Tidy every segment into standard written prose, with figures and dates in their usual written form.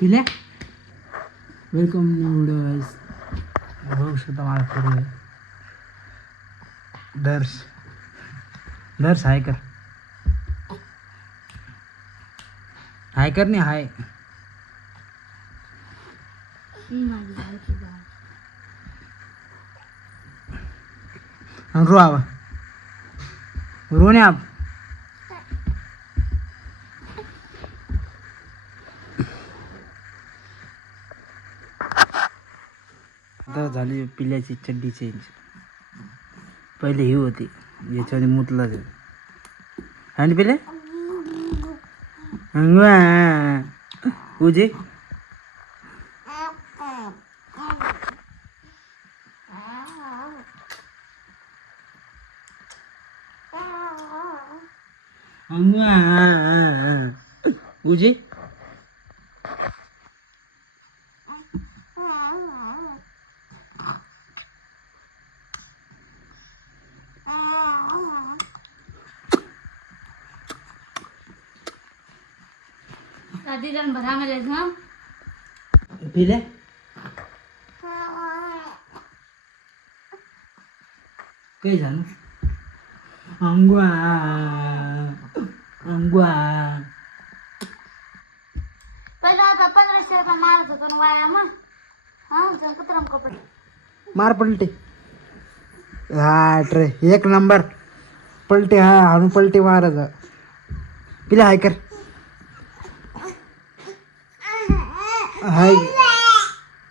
पिल्या welcome new video गाईस. बघू शकता मला पुढे दर्श हाय कर नाही हाय रो आवा रोने आप आता झाली पिल्याची चड्डी चेंज. पहिले ही होती याच्याने मुतला आणि पिले उजे उजे आधी जण भरा मध्ये ना पिले काही झालं अंगवा पहिला आता 1500 रुपये मारत होतो वाया मग कतरम कपडे मार पलटे हा ट्रे एक नंबर पलटे हा हाणू पलटे मारायचा. पिला हाय कर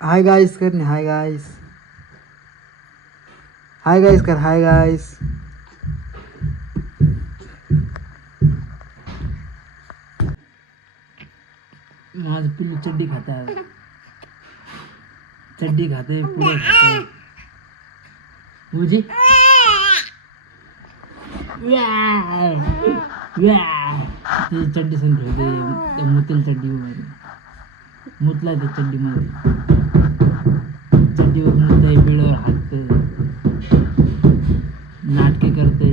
हाय गाइस करने हाय गाइस कर हाय गाइस. माझं पिल्लू चड्डी खाता है पुढे खाते मुझे चड्डी संग ठेवते मुतल चड्डी मुतला ते चड्डी मध्ये चड्डीवर मुतय बेळवर हाकते नाटके करते.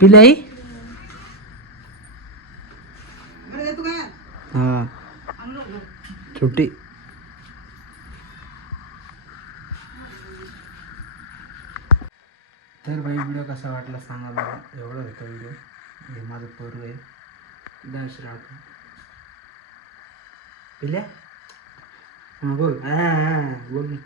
पिलाई हा छोटी. तर भाई व्हिडिओ कसा वाटला सांगा मला. एवढा होता व्हिडिओ. हे माझं पोरग आहे दर्श राहतो. पिल्या हां बोल बोल